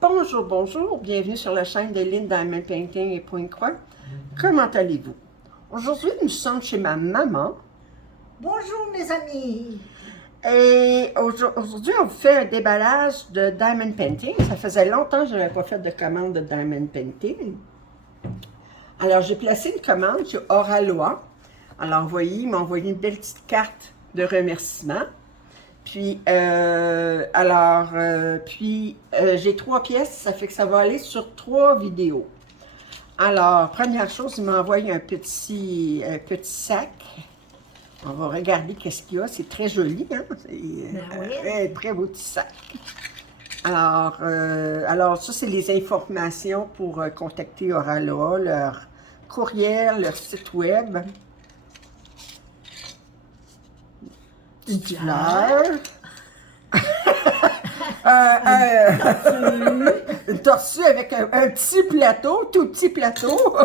Bonjour, bonjour, bienvenue sur la chaîne de Lynn Diamond Painting et Pointe-Croix. Comment allez-vous? Aujourd'hui, nous sommes chez ma maman. Bonjour mes amis! Et aujourd'hui, on vous fait un déballage de Diamond Painting. Ça faisait longtemps que je n'avais pas fait de commande de Diamond Painting. Alors, j'ai placé une commande sur Oraloa. Alors, vous voyez, il m'a envoyé une belle petite carte de remerciement. Puis, j'ai 3 pièces, ça fait que ça va aller sur 3 vidéos. Alors, première chose, il m'a envoyé un petit sac. On va regarder qu'est-ce qu'il y a. C'est très joli, hein? C'est un très beau petit sac. Alors ça, c'est les informations pour contacter Oraloa, leur courriel, leur site web. Une fleur. Une tortue avec un petit plateau, tout petit plateau.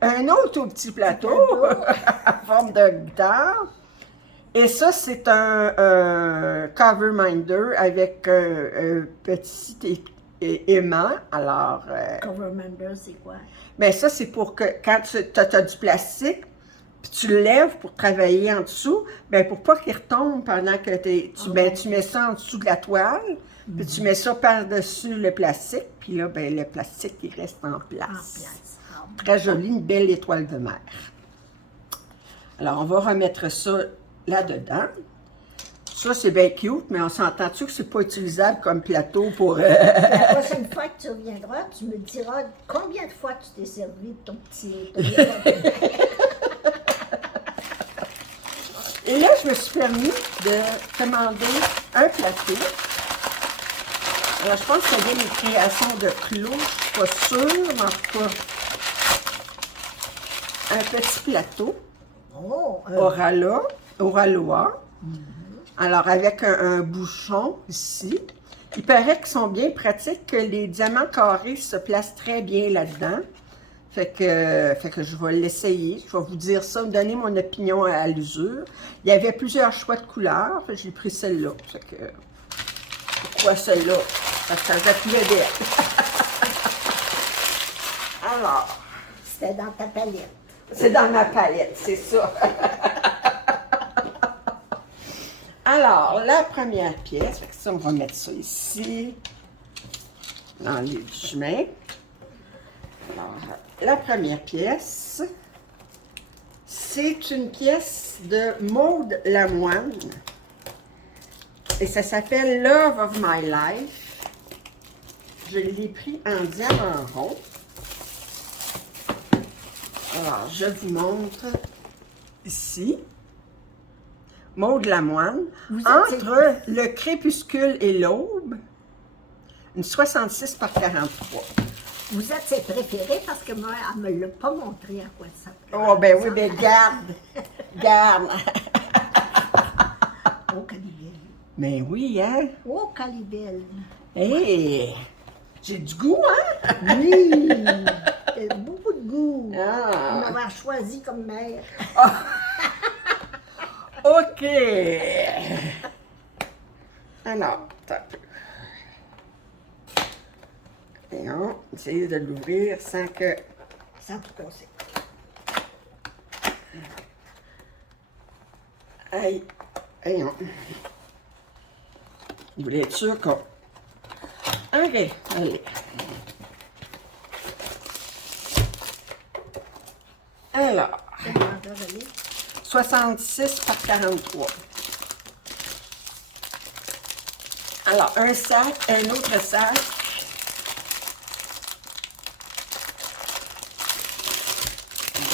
Un autre tout petit plateau, en forme de guitare. Et ça, c'est un cover minder avec un petit aimant. Alors, Cover minder, c'est quoi? Ben ça, c'est pour que quand tu as du plastique, puis tu le lèves pour travailler en dessous, ben pour pas qu'il retombe pendant que tu mets ça en dessous de la toile, puis tu mets ça par-dessus le plastique, puis là, ben le plastique, il reste en place. Très joli, une belle étoile de mer. Alors, on va remettre ça là-dedans. Ça, c'est bien cute, mais on s'entend-tu que c'est pas utilisable comme plateau pour... La prochaine fois que tu reviendras, tu me diras combien de fois tu t'es servi de ton petit... Et là, je me suis permis de commander un plateau. Alors, je pense que ça vient des créations de Claude, je suis pas sûre, mais en tout cas, un petit plateau. Oraloa. Alors, avec un bouchon ici. Il paraît qu'ils sont bien pratiques, que les diamants carrés se placent très bien là-dedans. Fait que je vais l'essayer. Je vais vous dire ça, me donner mon opinion à l'usure. Il y avait plusieurs choix de couleurs. J'ai pris celle-là. Pourquoi celle-là? Parce que ça s'appelait bien. Alors. C'était dans ta palette. C'est dans ma palette, c'est ça. Alors, la première pièce, fait que ça, on va mettre ça ici, dans les chemins. Alors, la première pièce, c'est une pièce de Maude Lamoine. Et ça s'appelle Love of My Life. Je l'ai pris en diamant rond. Alors, je vous montre ici. Maude Lamoine. Entre le crépuscule et l'aube, une 66 par 43. Vous êtes ses préférés parce que moi, elle ne me l'a pas montré à quoi ça s'appelle. Oh, ben oui, ben garde. Garde. Oh, Calibelle. Mais oui, hein? Oh, Calibelle. Hé! J'ai du goût, hein? Oui! T'as beaucoup de goût. Ah. On m'avait choisi comme mère. OK. Alors, attends un peu. Et on essaye de l'ouvrir sans que... Sans tout casser. Aïe. Aïe, on. Vous voulez être sûr qu'on... OK, allez. Alors, 66 par 43. Alors, un sac, un autre sac.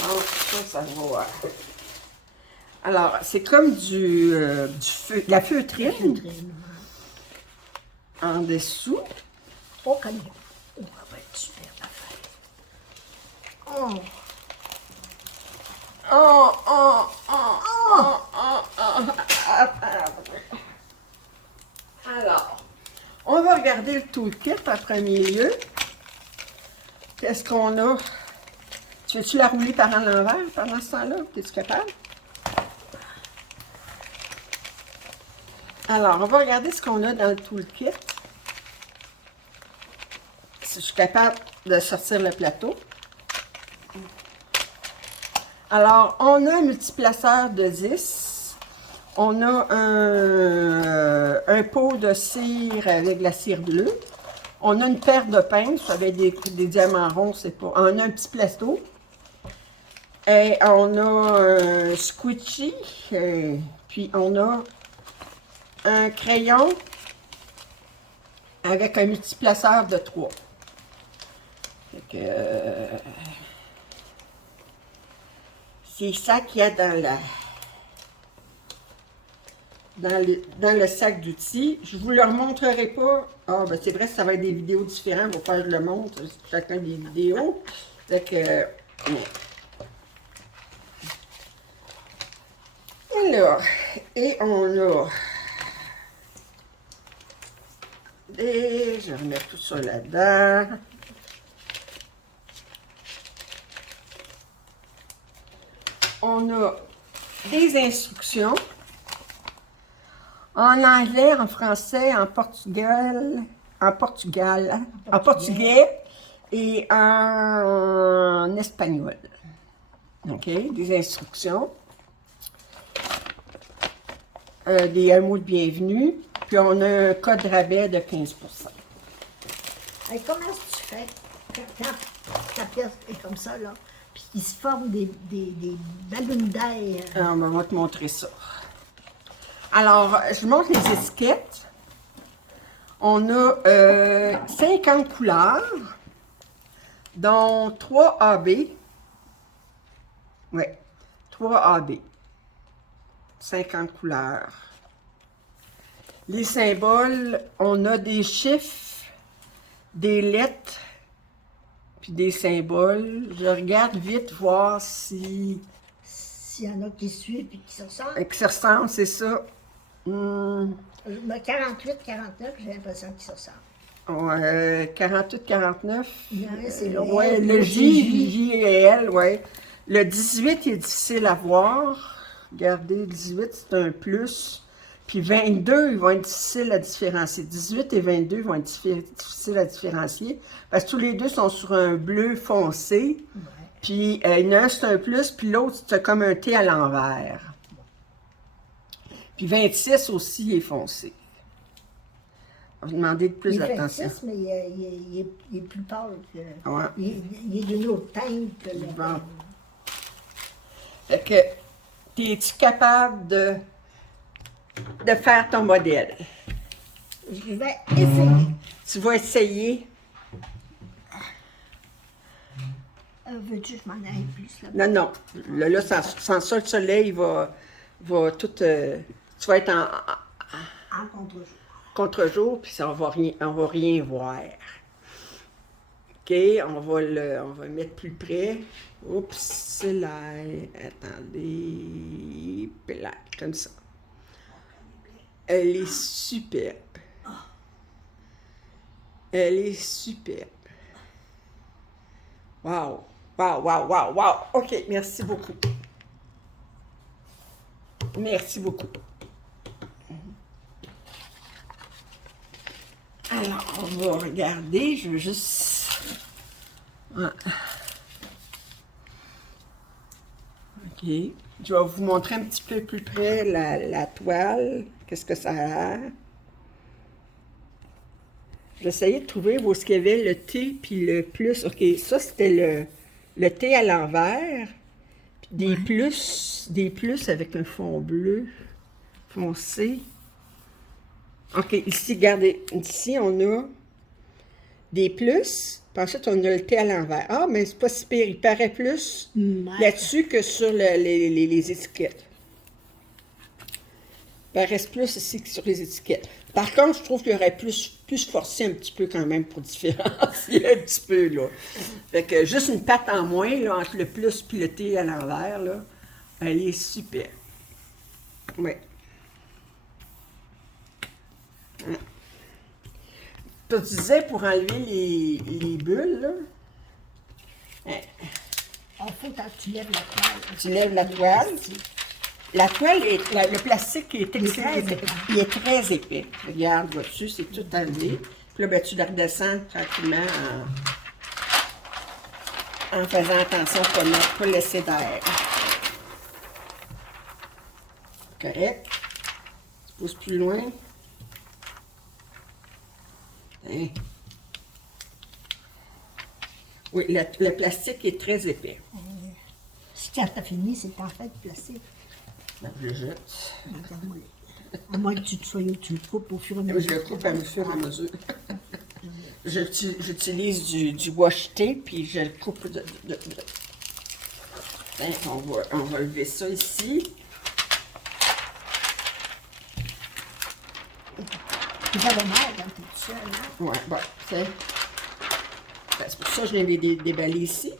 Donc, ça va. Alors, c'est comme du feu, de la feutrine. En dessous. Oh, Calibelle. Oh, ça va être super l'affaire. Oh! Alors, on va regarder le toolkit en premier lieu. Qu'est-ce qu'on a? Tu veux-tu la rouler par en l'envers pendant ce temps-là? Es-tu capable? Alors, on va regarder ce qu'on a dans le toolkit. je suis capable de sortir le plateau. Alors, on a un multiplaceur de 10. On a un pot de cire avec la cire bleue. On a une paire de pinces avec des diamants ronds, c'est pas. On a un petit plateau. Et on a un squishy. Puis on a un crayon avec un multiplaceur de 3. Fait que, c'est ça qu'il y a dans le sac d'outils. Je ne vous le remontrerai pas. Ah, ben c'est vrai, ça va être des vidéos différentes. Il va falloir que je le montre, chacun des vidéos. Fait que, alors, et on a... Et je vais remettre tout ça là-dedans. On a des instructions en anglais, en français, en portugais et en espagnol. OK? Des instructions. Un mot de bienvenue. Puis on a un code rabais de 15 Et comment est-ce que tu fais quand ta pièce est comme ça, là, puis il se forme des ballons d'air? On va te montrer ça. Alors, je montre les étiquettes. On a 50 couleurs, dont 3 AB. Oui, 3 AB. 50 couleurs. Les symboles, on a des chiffres, des lettres, puis des symboles. Je regarde vite voir si... S'il y en a qui suivent et qui se ressemblent. Qui se ressemblent, c'est ça. 48, 49, j'ai l'impression qu'ils se ressemblent. Ouais, 48, 49. Il y en a, c'est le Ouais, L, le J. J et L, ouais. Le 18 il est difficile à voir. Regardez, le 18, c'est un plus. Puis 22, ils vont être difficiles à différencier. 18 et 22 vont être difficiles à différencier. Parce que tous les deux sont sur un bleu foncé. Ouais. Puis il y en a un, c'est un plus, puis l'autre, c'est comme un T à l'envers. Puis 26 aussi est foncé. On va demander de plus Il est d'attention. 26, mais il est plus pâle que... Ouais. Il est d'une autre teinte que le... Bon. Fait que, es-tu capable de faire ton modèle? Je vais essayer. Tu vas essayer. Veux-tu que je m'en aille plus là-bas? Non, non. Là, sans ça, le soleil va tout... tu vas être en En contre-jour. contre-jour, puis ça, on va rien voir. OK, on va le mettre plus près. Oups, là, attendez, là, comme ça. Elle est superbe. Elle est superbe. Wow, wow, wow, wow, wow. OK, merci beaucoup. Merci beaucoup. Alors, on va regarder, je veux juste... Ah. OK. Je vais vous montrer un petit peu plus près la toile. Qu'est-ce que ça a l'air? J'essayais de trouver où est-ce qu'il y avait le T puis le plus. OK, ça, c'était le T à l'envers. Puis des plus avec un fond bleu foncé. OK, ici, regardez. Ici, on a des plus. Puis ensuite, on a le T à l'envers. Ah, mais c'est pas si pire. Il paraît plus là-dessus que sur les étiquettes. Il paraît plus ici que sur les étiquettes. Par contre, je trouve qu'il y aurait plus forcé un petit peu quand même pour différencier un petit peu, là. Fait que juste une patte en moins, là, entre le plus et le T à l'envers, là. Elle est super. Oui. Tu disais pour enlever les bulles, là. Il faut que tu lèves la toile. Tu lèves la toile. La toile, le plastique est Il est très épais. épais. Il est très épais. Regarde, vois-tu, c'est tout enlevé. Puis là, ben, tu le redescends tranquillement en faisant attention pour ne pas laisser d'air. Correct. Tu pousses plus loin. Hein. Oui, le plastique est très épais. Si quand t'as fini, c'est en fait plastique. Ben, je le jette. Regarde-moi. À moins que tu te sois, tu le coupes au fur et à Je mesure. le coupe à mesure à mesure. J'utilise du washi tape, puis je le coupe Hein, on va lever ça ici. Tu vas le mal quand t'es tout seul, hein? Ouais, bon, c'est... Ben, c'est pour ça que je l'ai déballé ici.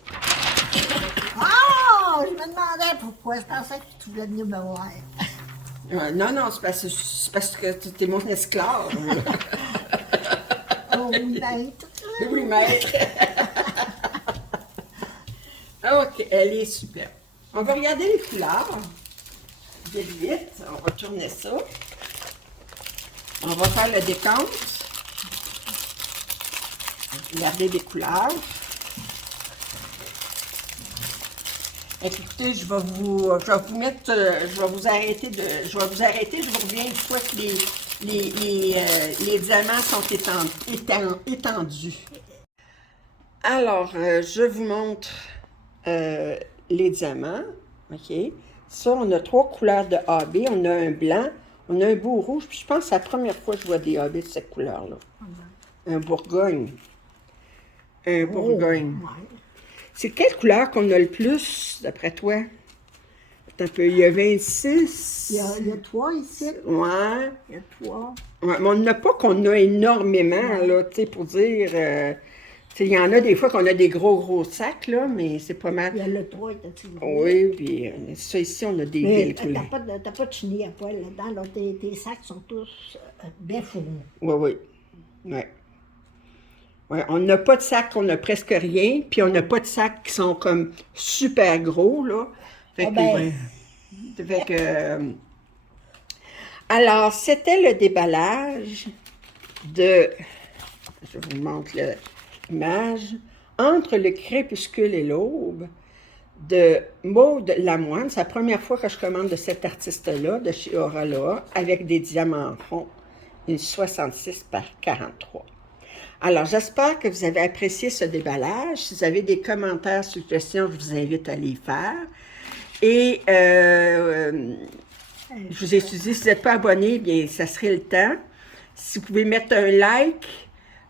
Oh! Je me demandais pourquoi. Je pensais que tu voulais venir me voir. Ouais, non, c'est parce que tu es mon esclave. Oh, maître. Oui, maître. OK, elle est super. On va regarder les couleurs. Vite, vite, on va tourner ça. On va faire le décompte. Regardez les couleurs. Écoutez, je vais vous mettre, je vais vous arrêter, je vous reviens une fois que les diamants sont étendus. Alors, je vous montre les diamants, OK? Ça, on a 3 couleurs de AB. On a un blanc, on a un beau rouge, puis je pense que c'est la première fois que je vois des AB de cette couleur-là. Un Bourgogne. Un Bourgogne. Ouais. C'est quelle couleur qu'on a le plus, d'après toi? Attends un peu, il y a 26. Il y a 3 ici. Ouais. Il y a 3. Ouais, mais on n'a pas qu'on a énormément, là, tu sais, pour dire... tu sais, il y en a des fois qu'on a des gros sacs, là, mais c'est pas mal. Il y a le 3, t'as-tu vu? Oui, puis ça ici, on a des Mais belles couleurs. t'as pas de chenille à poil là-dedans. Là. Tes sacs sont tous bien fournis. Oui. Ouais. Ouais, on n'a pas de sacs, on a presque rien, puis on n'a pas de sacs qui sont comme super gros, là. Fait Ah que, ben. ouais. Fait que, alors, c'était le déballage de, je vous montre l'image, Entre le crépuscule et l'aube, de Maud Lamoine. C'est la première fois que je commande de cet artiste-là, de chez Aurala, avec des diamants ronds, une 66 par 43. Alors, j'espère que vous avez apprécié ce déballage. Si vous avez des commentaires, suggestions, je vous invite à les faire. Et je vous ai dit, si vous n'êtes pas abonné, bien, ça serait le temps. Si vous pouvez mettre un like,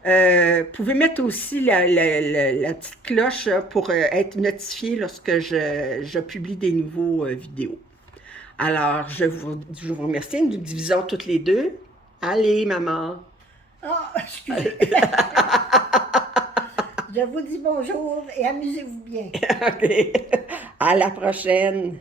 vous pouvez mettre aussi la petite cloche pour être notifié lorsque je publie des nouveaux vidéos. Alors, je vous remercie. Nous divisons toutes les deux. Allez, maman. Ah, excusez. Je vous dis bonjour et amusez-vous bien. OK. À la prochaine.